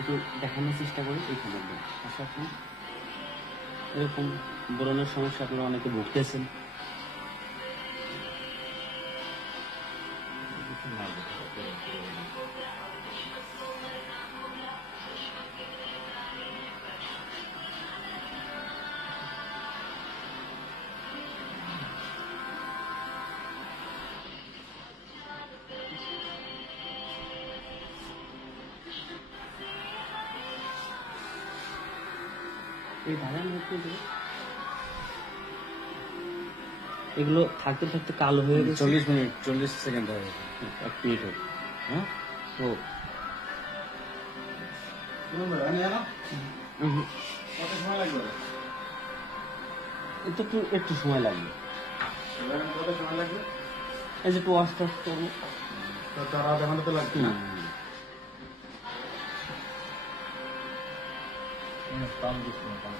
একটু দেখানোর চেষ্টা করি এইখানে একদম আচ্ছা আপনি এরকম ব্রণের সমস্যা আপনারা অনেকে ভুগতেছেন। এই ধারার মধ্যে যে এগুলো থাকতে থাকতে কালো হয়ে গেছে। 40 মিনিট 40 সেকেন্ড হয়ে গেছে। 1 মিনিট হোক। হ্যাঁ ও কত সময় লাগবে? এটা তো একটু সময় লাগবে। কত সময় লাগবে? এই যে একটু ওয়াশ টাশ করবো। তার আধা ঘন্টা তো লাগবে না? পাম দিস না, পাম